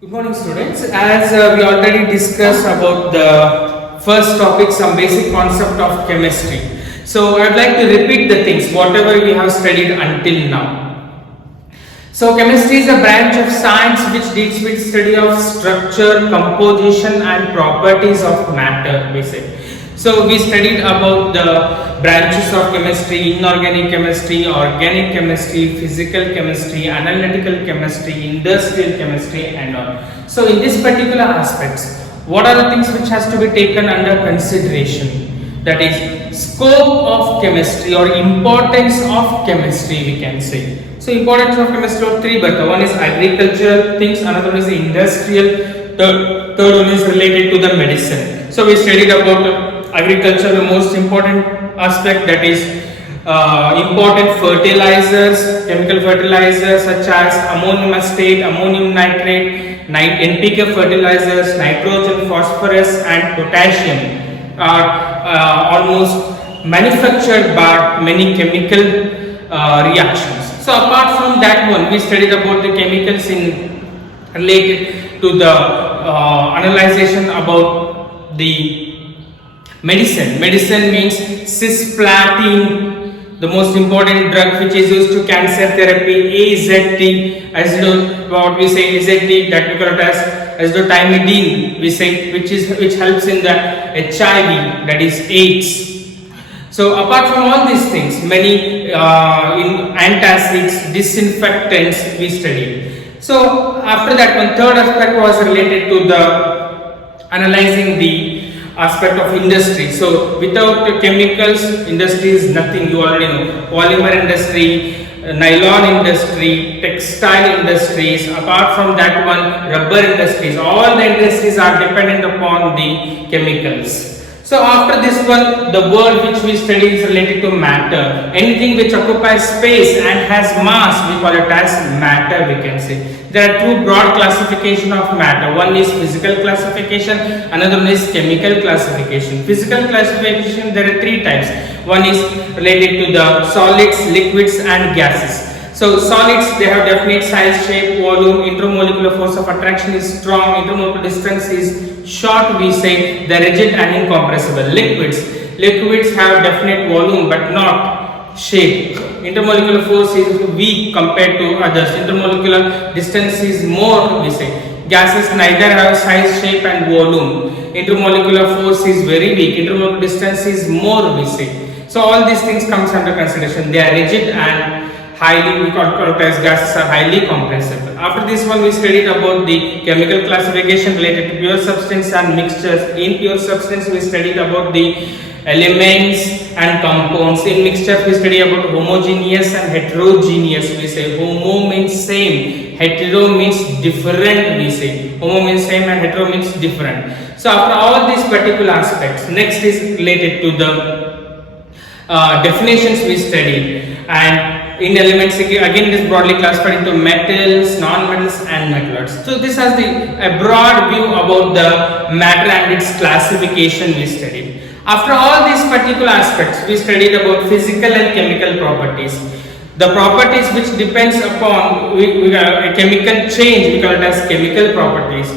Good morning, students. As we already discussed about the first topic, some basic concept of chemistry. So I would like to repeat the things, whatever we have studied until now. So chemistry is a branch of science which deals with study of structure, composition and properties of matter, we say. So we studied about the branches of chemistry: inorganic chemistry, organic chemistry, physical chemistry, analytical chemistry, industrial chemistry and all. So in this particular aspects, what are the things which has to be taken under consideration? That is scope of chemistry or importance of chemistry, we can say. So importance of chemistry of three, but one is agricultural things, another one is industrial, third one is related to the medicine. So we studied about agriculture, the most important aspect, that is important fertilizers, chemical fertilizers such as ammonium acetate, ammonium nitrate, NPK fertilizers, nitrogen, phosphorus and potassium are almost manufactured by many chemical reactions. So apart from that one, we studied about the chemicals in related to the analyzation about the medicine. Medicine means cisplatin, the most important drug which is used to cancer therapy, AZT, as what we say AZT, that we call it as azidothymidine, we say, which helps in the HIV, that is AIDS. So apart from all these things, many antacids, disinfectants we studied. So after that one, third aspect was related to the analyzing the aspect of industry. So without chemicals, industry is nothing, you already know. Polymer industry, nylon industry, textile industries, apart from that one, rubber industries, all the industries are dependent upon the chemicals. So after this one, the word which we study is related to matter. Anything which occupies space and has mass, we call it as matter, we can say. There are two broad classification of matter. One is physical classification, another one is chemical classification. Physical classification, there are three types. One is related to the solids, liquids and gases. So solids, they have definite size, shape, volume, intermolecular force of attraction is strong, intermolecular distance is short, we say, they are rigid and incompressible. Liquids have definite volume but not shape. Intermolecular force is weak compared to others. Intermolecular distance is more, we say. Gases neither have size, shape and volume. Intermolecular force is very weak. Intermolecular distance is more, we say. So all these things comes under consideration. They are rigid and highly, we call it as gases are highly compressible. After this one, we studied about the chemical classification related to pure substance and mixtures. In pure substance, we studied about the elements and compounds. In mixture, we study about homogeneous and heterogeneous. We say homo means same, hetero means different, we say. Homo means same and hetero means different. So after all these particular aspects, next is related to the definitions we studied. And in elements, again it is broadly classified into metals, non-metals and metalloids. So this has a broad view about the matter and its classification we studied. After all these particular aspects, we studied about physical and chemical properties. The properties which depends upon a chemical change, we call it as chemical properties.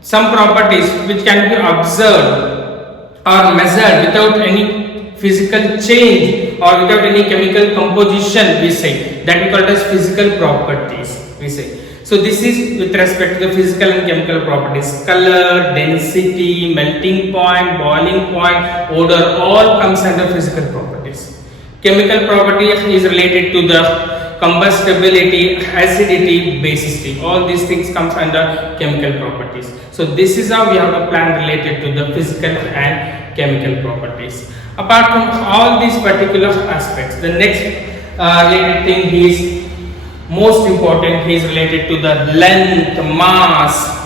Some properties which can be observed or measured without any physical change or without any chemical composition, we say, that we call it as physical properties, we say. So this is with respect to the physical and chemical properties. Color, density, melting point, boiling point, odor, all comes under physical properties. Chemical property is related to the combustibility, acidity, basicity. All these things comes under chemical properties. So this is how we have to plan related to the physical and chemical properties. Apart from all these particular aspects, the next related thing is most important, is related to the length, mass,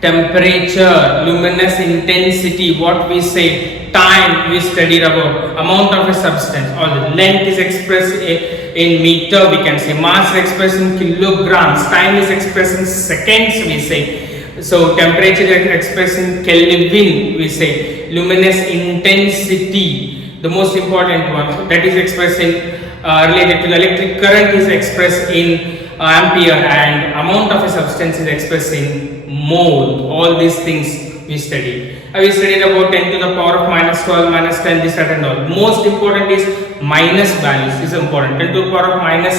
temperature, luminous intensity, what we say, time we studied about, amount of a substance. All the length is expressed in meter, we can say, mass is expressed in kilograms, time is expressed in seconds, we say. So temperature is expressed in Kelvin, we say. Luminous intensity, the most important one, that is expressed in related to the electric current, is expressed in ampere, and amount of a substance is expressed in mole. All these things we studied. We studied about 10 to the power of minus 12, minus 10, this and all. Most important is minus values is important. 10 to the power of minus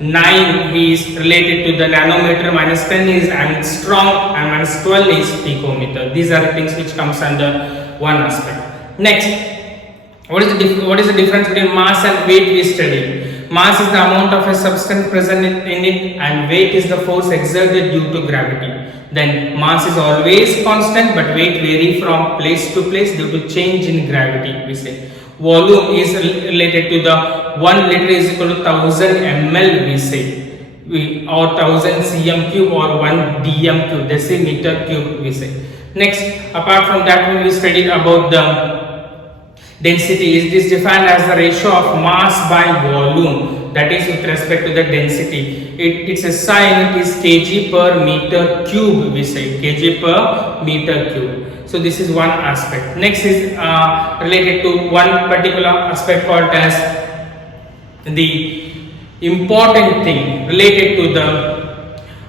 9 is related to the nanometer, minus 10 is angstrom, and minus 12 is picometer. These are the things which comes under one aspect. Next, what is the difference between mass and weight we studied? Mass is the amount of a substance present in it, and weight is the force exerted due to gravity. Then mass is always constant, but weight vary from place to place due to change in gravity, we say. Volume is related to the 1 liter is equal to 1000 ml, we say, or 1000 cm cube or 1 dm cube, decimeter cube, we say. Next, apart from that, we studied about the density. It is defined as the ratio of mass by volume, that is with respect to the density. It's a sign, it is kg per meter cube, we say, kg per meter cube. So this is one aspect. Next is related to one particular aspect called as the important thing related to the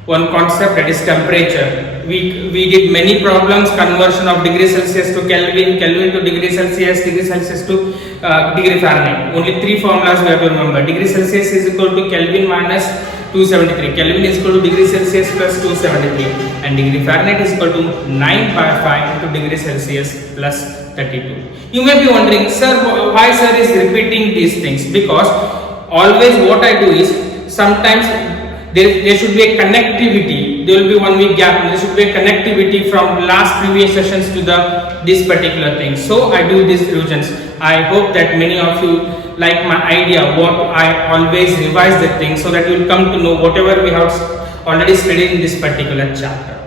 one concept, that is temperature. We did many problems, conversion of degree Celsius to Kelvin, Kelvin to degree Celsius to degree Fahrenheit. Only 3 formulas we have to remember. Degree Celsius is equal to Kelvin minus 273. Kelvin is equal to degree Celsius plus 273, and degree Fahrenheit is equal to 9.5 into degree Celsius plus 32. You may be wondering, sir, why sir is repeating these things? Because always what I do is, sometimes there should be a connectivity. There will be 1 week gap. There should be a connectivity from last previous sessions to this particular thing. So I do these revisions. I hope that many of you like my idea, what I always revise the thing, so that you will come to know whatever we have already studied in this particular chapter.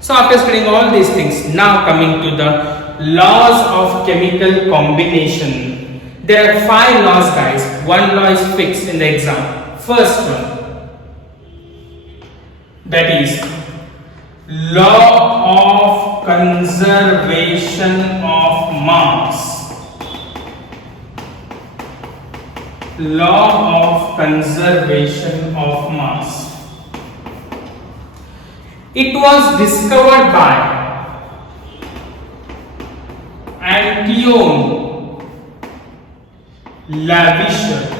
So after studying all these things, now coming to the laws of chemical combination. There are 5 laws, guys. One law is fixed in the exam. First one, that is law of conservation of mass. Law of conservation of mass. It was discovered by Antoine Lavoisier.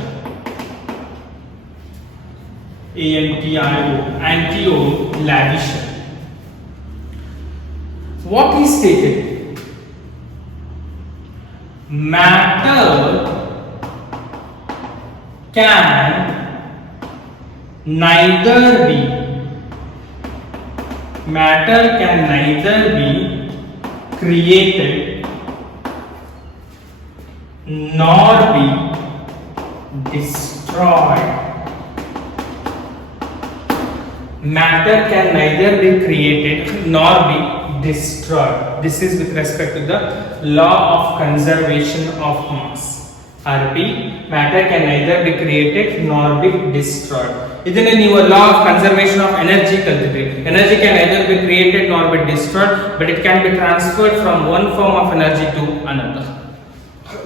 Antoine Lavoisier. What he stated: matter can neither be created nor be destroyed. Matter can neither be created nor be destroyed. This is with respect to the law of conservation of mass. I repeat, matter can neither be created nor be destroyed. Isn't your law of conservation of energy considered? Energy can neither be created nor be destroyed, but it can be transferred from one form of energy to another.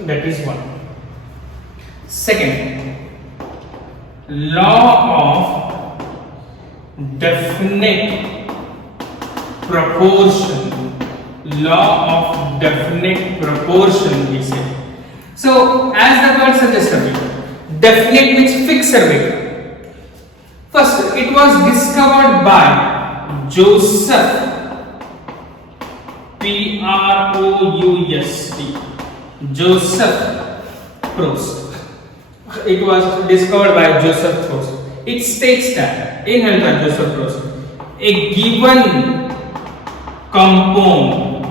That is one. Second, law of definite proportion. Law of definite proportion, we say. So, as the word suggests, definite means fixed rate. First, it was discovered by Joseph, Proust. Joseph Proust. It was discovered by Joseph Proust. It states that, in Joseph Proust, a given compound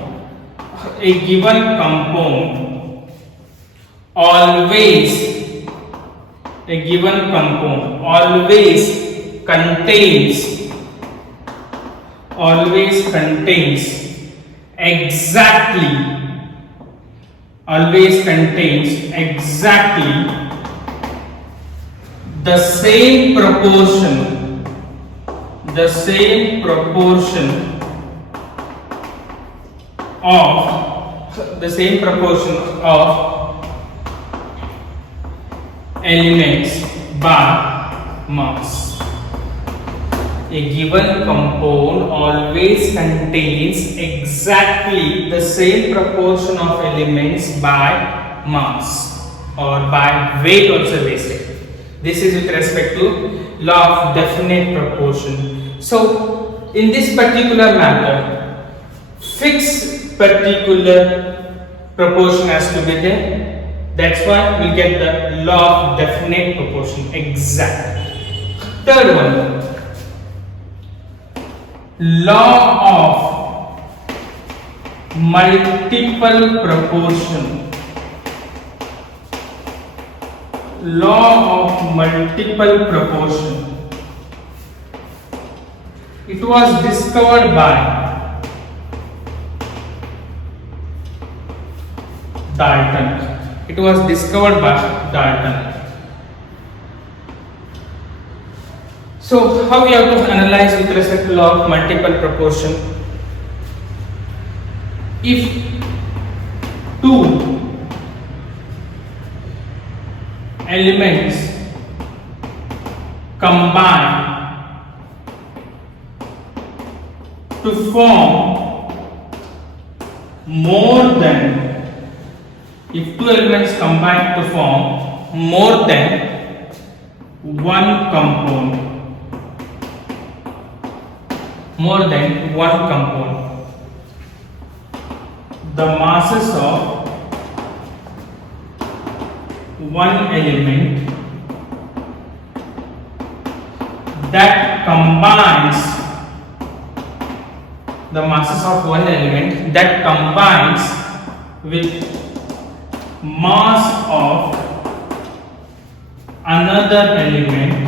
always contains exactly the same proportion of elements by mass. A given compound always contains exactly the same proportion of elements by mass or by weight also they say. This is with respect to law of definite proportion. So in this particular matter, fixed particular proportion has to be there. That's why we get the law of definite proportion, exact. Third one, law of multiple proportion. Law of multiple proportion. It was discovered by Dalton. It was discovered by Dalton. So how we have to analyze with respect to law of multiple proportion? If two elements combine to form more than, if two elements combine to form more than one compound, the masses of one element that combines, the masses of one element that combines with mass of another element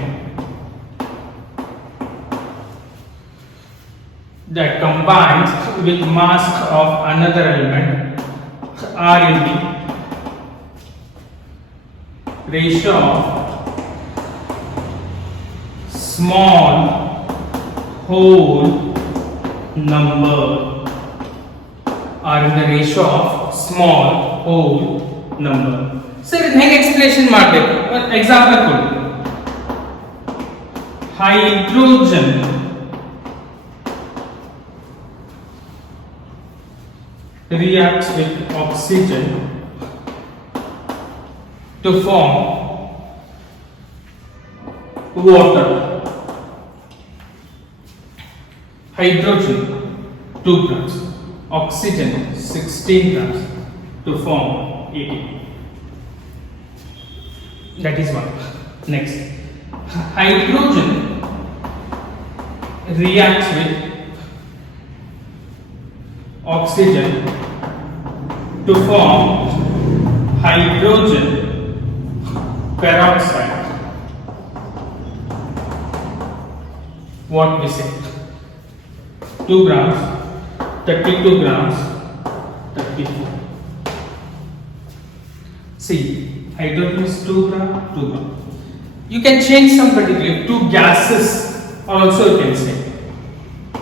are in the ratio of small whole number, sir ಇದು ಹೇಗೆ explanation ಮಾಡಬೇಕು? Example ಕೊಡಿ. Hydrogen reacts with oxygen to form water. Hydrogen 2 grams, oxygen 16 grams to form 18. That is one. Next, hydrogen reacts with oxygen to form hydrogen peroxide. What we say? 2 grams, 32 grams, 34. See, hydrogen is 2 grams, 2 grams. You can change some particular, 2 gases also you can say,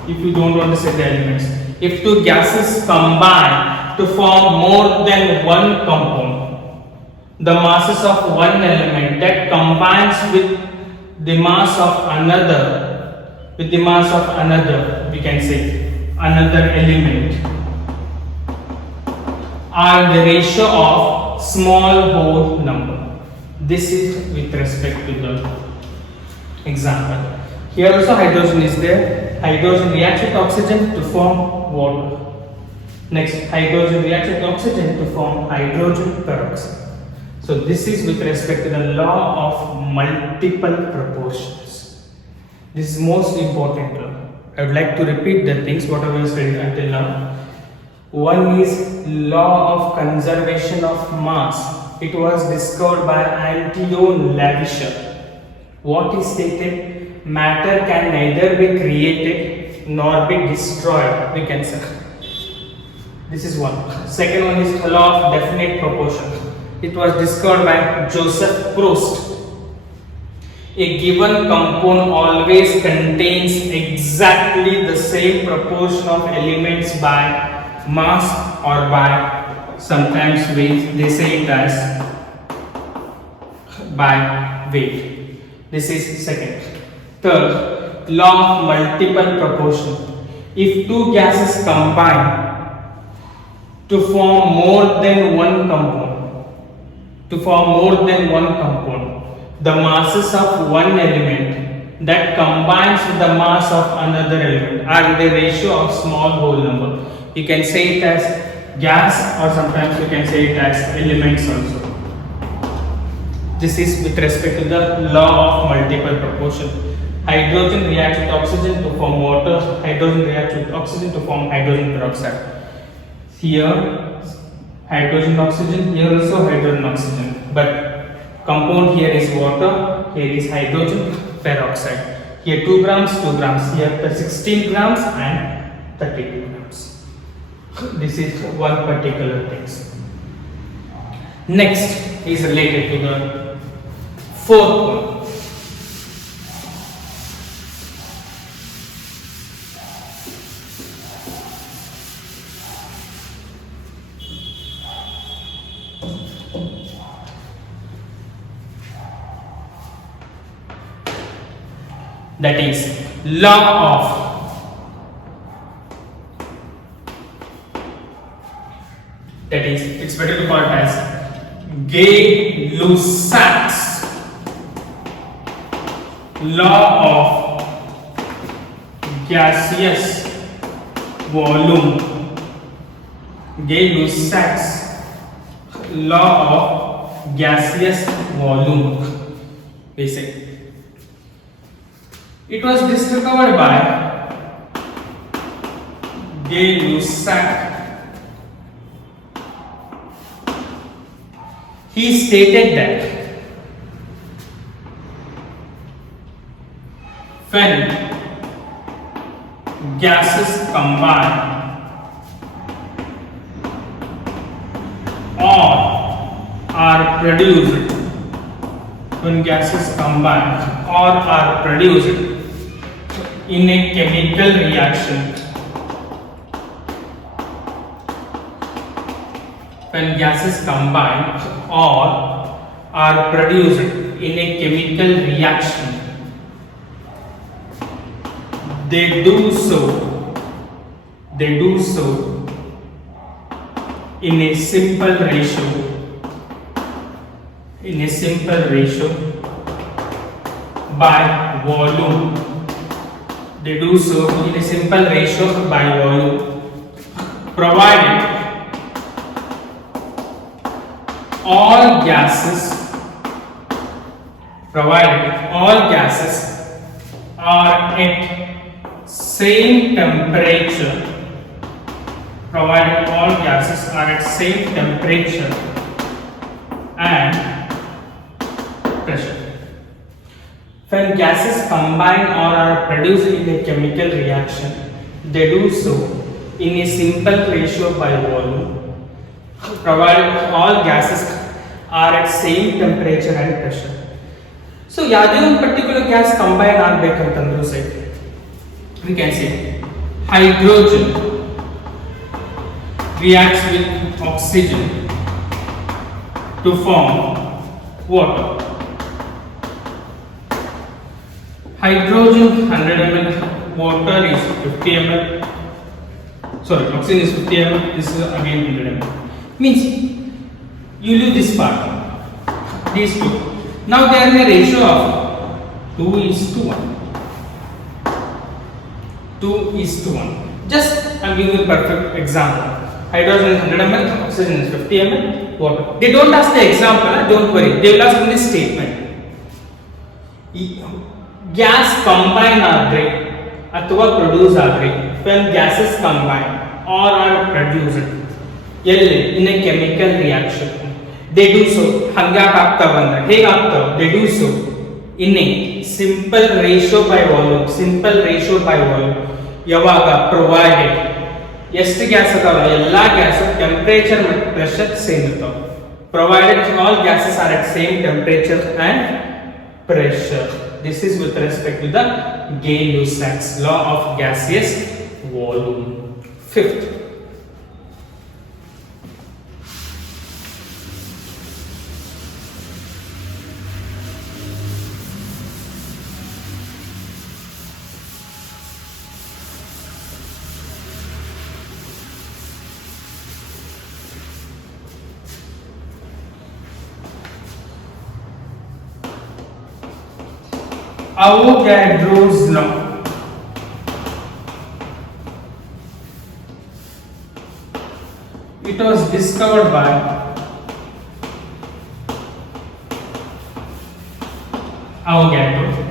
if you don't want to say the elements. If 2 gases combine to form more than one compound, the masses of one element that combines with the mass of another, we can say another element, are the ratio of small whole number. This is with respect to the example. Here also hydrogen is there. Hydrogen reacts with oxygen to form water. Next, hydrogen reacts with oxygen to form hydrogen peroxide. So this is with respect to the law of multiple proportions. This is most important law. I would like to repeat the things whatever we studied until now. One is law of conservation of mass. It was discovered by Anton Lavoisier. What is stated? Matter can neither be created nor be destroyed, we can say. This is one. Second one is law of definite proportion. It was discovered by Joseph Proust. A given compound always contains exactly the same proportion of elements by mass or by sometimes weight. They say it as by weight. This is second. Third, law of multiple proportion. If two gases combine to form more than one compound, the masses of one element that combines with the mass of another element are in the ratio of small whole number. You can say it as gas, or sometimes you can say it as elements also. This is with respect to the law of multiple proportion. Hydrogen reacts with oxygen to form water. Hydrogen reacts with oxygen to form hydrogen peroxide. Here hydrogen oxygen, here also hydrogen oxygen, but compound here is water, here is hydrogen peroxide. Here 2 grams, 2 grams, here 16 grams and 32 grams. This is one particular things. Next is related to the fourth one. That is law of, that is, it's better to call it as Gay-Lussac's law of gaseous volume. Gay-Lussac's law of gaseous volume. Basic. It was discovered by Gay-Lussac. He stated that when gases combine or are produced, in a chemical reaction, when gases combine or are produced in a chemical reaction, they do so in a simple ratio by volume. They do so in a simple ratio by volume, provided all gases are at same temperature, and pressure. When gases combine or are produced in a chemical reaction, they do so in a simple ratio by volume, provided all gases are at same temperature and pressure. So, ಯಾವುದೇ ಒಂದು particular gas combine ಆಗಬೇಕಂತಂದ್ರೂ ಸಹ, we can say hydrogen reacts with oxygen to form water. Hydrogen 100 ml, water is 50 ml. Sorry, oxygen is 50 ml. This is again 100 ml. Means you leave this part. These two. Now they are in a ratio of 2:1. 2:1. Just I am giving you a perfect example. Hydrogen is 100 ml, oxygen is 50 ml, water. They don't ask the example. Don't worry. They will ask only statement. Gas combine ಆದರೆ ಅಥವಾ produce ಆದರೆ, when gases combine or are produced, ಎಲ್ಲಿ in a chemical reaction, they do so ಹಂಗ್ಯಾಕ್ ಆಗ್ತಾವ ಅಂದ್ರೆ ಹೇಗೆ ಆಗ್ತಾವ, they do so in a simple ratio by volume. ಯಾವಾಗ provided ಎಷ್ಟು ಗ್ಯಾಸ್ ಅದಾವ, ಎಲ್ಲಾ ಗ್ಯಾಸ್ ಟೆಂಪರೇಚರ್ ಮತ್ತು ಪ್ರೆಷರ್ ಸೇಮ್ ಇರ್ತಾವ, provided all gases are at same temperature and pressure. This is with respect to the Gay-Lussac's law of gaseous volume. Fifth, Avogadro's law. It was discovered by Avogadro.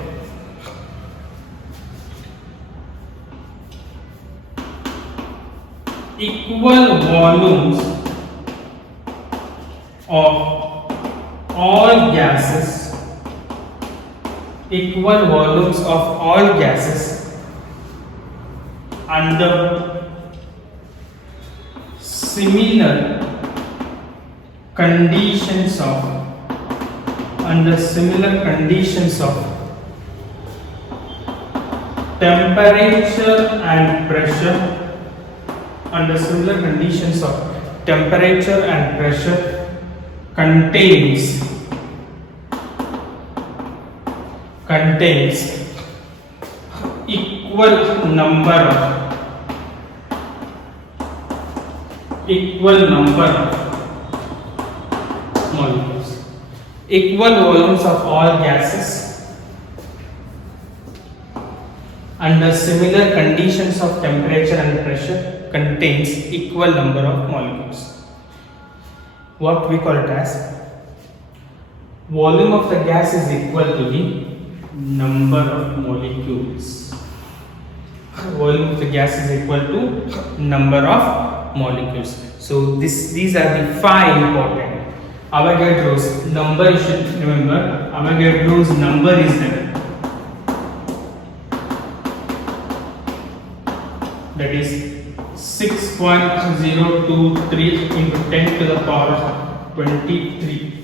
Equal volumes of all gases, equal volumes of all gases under similar conditions of temperature and pressure, under similar conditions of temperature and pressure, contains equal number of molecules, equal volumes of all gases under similar conditions of temperature and pressure, contains equal number of molecules. What we call it as volume of the gas is equal to the number of molecules. Volume of the gas is equal to number of molecules. So these are the 5 important. Avogadro's number, you should remember, Avogadro's number is there. That is 6.023 into 10 to the power of 23.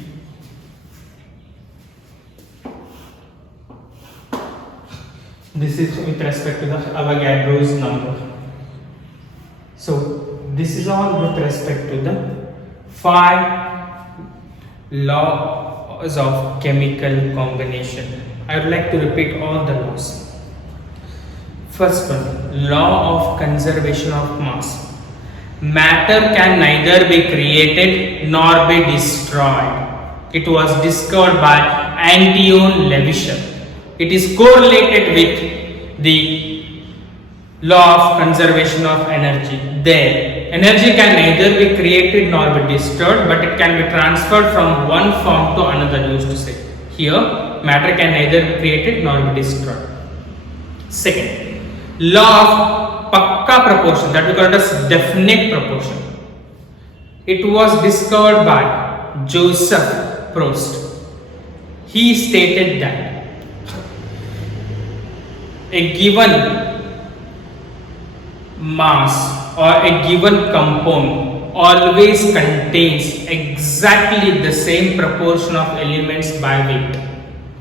This is with respect to the Avogadro's number. So this is all with respect to the 5 laws of chemical combination. I would like to repeat all the laws. First one, law of conservation of mass. Matter can neither be created nor be destroyed. It was discovered by Anton Levisham. It is correlated with the law of conservation of energy. There, energy can neither be created nor be destroyed, but it can be transferred from one form to another, used to say. Here, matter can neither be created nor be destroyed. Second, law of PUC proportion, that we call it as definite proportion. It was discovered by Joseph Proust. He stated that a given mass or a given compound always contains exactly the same proportion of elements by weight.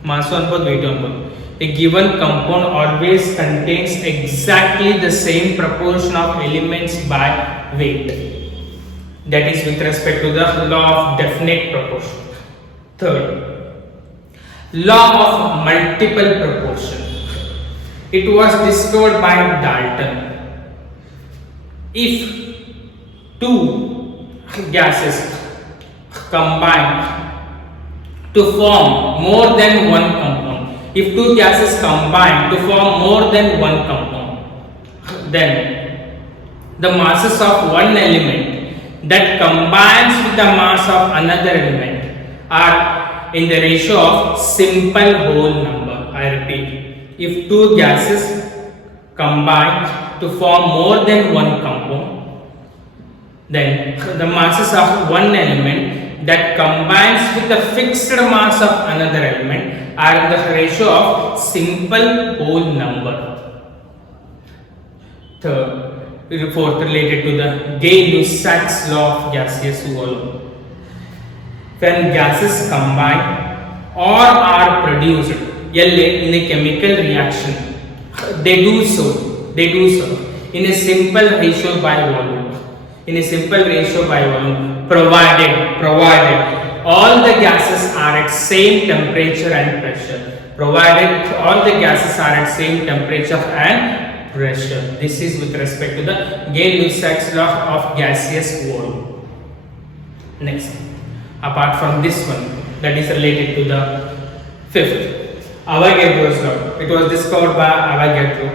Mass on both, weight on both. A given compound always contains exactly the same proportion of elements by weight. That is with respect to the law of definite proportion. Third, law of multiple proportion. It was discovered by Dalton. If two gases combine to form more than one compound, if two gases combine to form more than one compound, then the masses of one element that combines with the mass of another element are in the ratio of simple whole number. I repeat, if two gases combine to form more than one compound, then the masses of one element that combines with the fixed mass of another element are in the ratio of simple whole number. Fourth, related to the Gay-Lussac's law of gaseous volume. When gases combine or are produced in a chemical reaction, they do so in a simple ratio by volume. Provided all the gases are at same temperature and pressure. This is with respect to the Gay-Lussac's law of gaseous volume. Next, apart from this one, that is related to the fifth, Avogadro's law. It was discovered by Avogadro.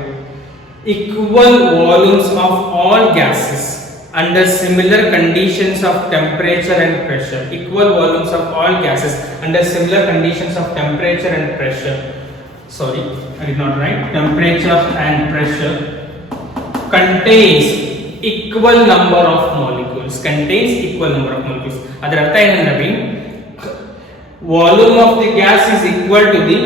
Equal volumes of all gases under similar conditions of temperature and pressure. Equal volumes of all gases under similar conditions of temperature and pressure. Sorry, I did not write. Temperature and pressure contains equal number of molecules. Contains equal number of molecules. ಅದರ ಅರ್ಥ ಏನಂದ್ರೆ volume of the gas is equal to the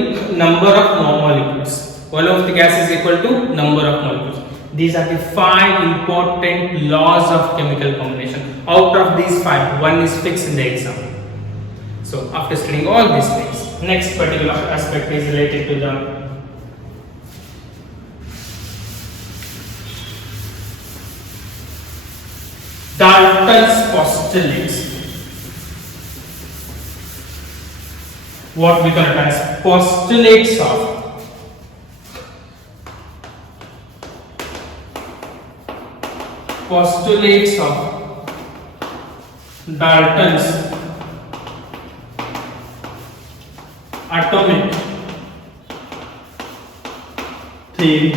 number of molecules. Volume of the gas is equal to number of molecules. These are the 5 important laws of chemical combination. Out of these 5, one is fixed in the exam. So after studying all these things, next particular aspect is related to the Dalton's postulates. What we call it as postulates of Dalton's atomic theory.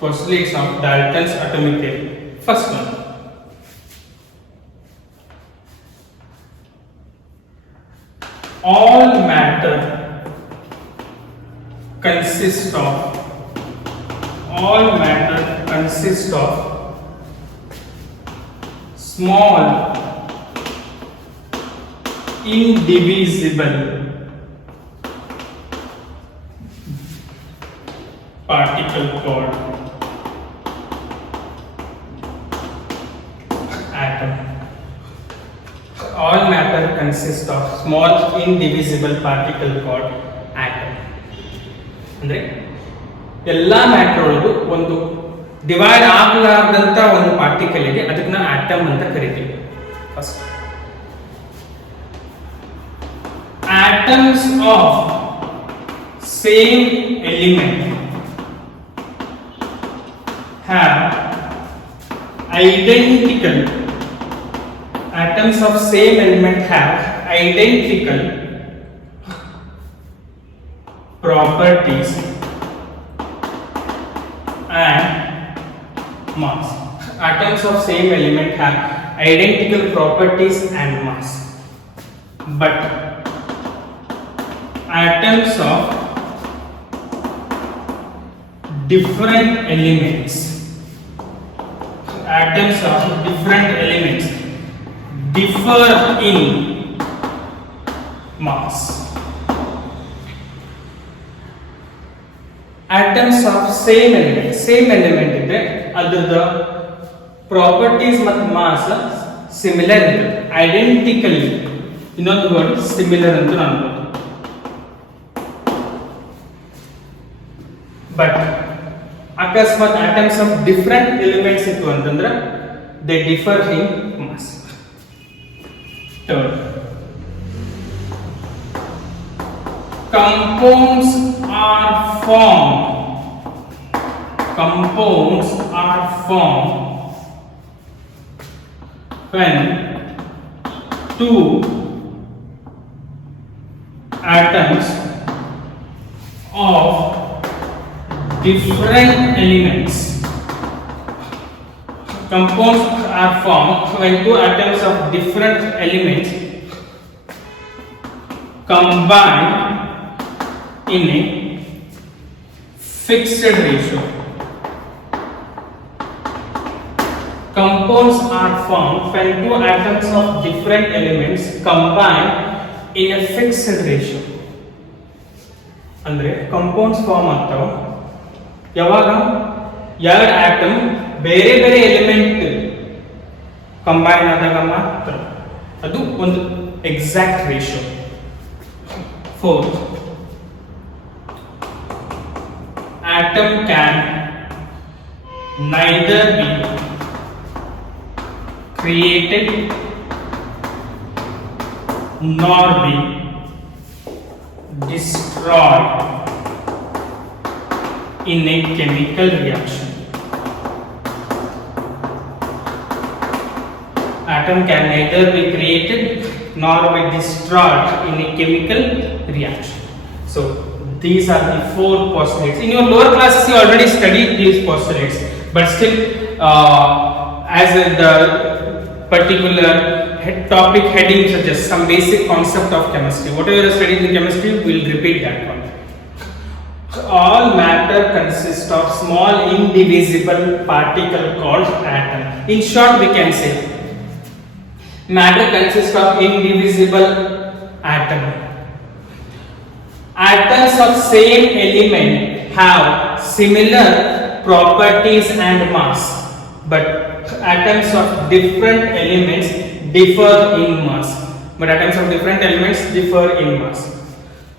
Postulates of Dalton's atomic theory. First one. All matter consists of small indivisible particle called atom. All matter consists of small indivisible particle called atom. ಅಂದ್ರೆ ಎಲ್ಲ matter ಒಳಗೂ ಒಂದು divide ಆಗಲಾರದಂತ ಒಂದು particle ಇದೆ, ಅದಕ್ಕೆ ನಾವು atom ಅಂತ ಕರಿತೀವಿ. First atoms of same element have identical properties and mass. Atoms of same element have identical properties and mass, but atoms of different elements differ in mass. Atoms of same element ಇದೆ, ಅದರ properties ಮತ್ತು mass similar ಇದೆ, identical. ಇನ್ನೊಂದು word similar ಅಂತ ಅನ್ಬೋದು. But ಅಕಸ್ಮಾತ್ atoms of different elements ಇತ್ತು ಅಂತಂದ್ರೆ they differ in mass. Third, compounds are formed when two atoms of different elements. Compounds are formed when two atoms of different elements combine in a fixed ratio. Compounds are formed when two atoms of different elements combine in a fixed ratio. ಅಂದ್ರೆ compounds form ಆಗ್ತಾವ ಯಾವಾಗ ಎರಡು atom ಬೇರೆ ಬೇರೆ element combine ಆದಾಗ ಮಾತ್ರ. ಅದು ಒಂದು exact ratio. Fourth, atom can neither be created nor be destroyed in a chemical reaction. Atom can neither be created nor be destroyed in a chemical reaction. So these are the 4 postulates. In your lower classes you already studied these postulates, but still as the particular topic heading suggests some basic concept of chemistry. Whatever you studied in chemistry, we will repeat that one. All matter consists of small indivisible particle called atom. In short, we can say matter consists of indivisible atom. Atoms of same element have similar properties and mass, but atoms of different elements differ in mass.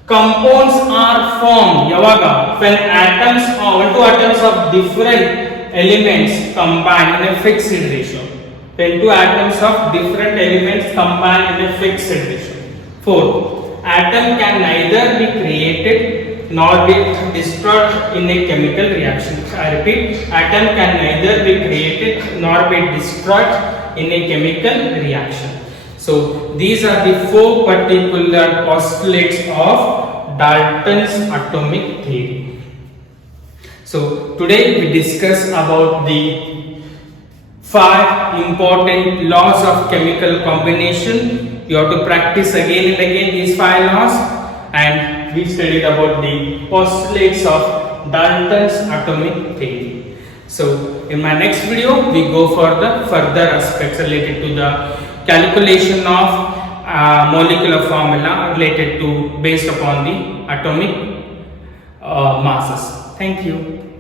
Compounds are formed yavaga when two atoms of different elements combine in a fixed ratio. When two atoms of different elements combine in a fixed ratio. 4. Atom can neither be created nor be destroyed in a chemical reaction. I repeat, atom can neither be created nor be destroyed in a chemical reaction. So these are the 4 particular postulates of Dalton's atomic theory. So today we discuss about the 5 important laws of chemical combination. You have to practice again and again these 5 laws, and we studied about the postulates of Dalton's atomic theory. So in my next video we go for the further aspects related to the calculation of molecular formula related to based upon the atomic masses. Thank you.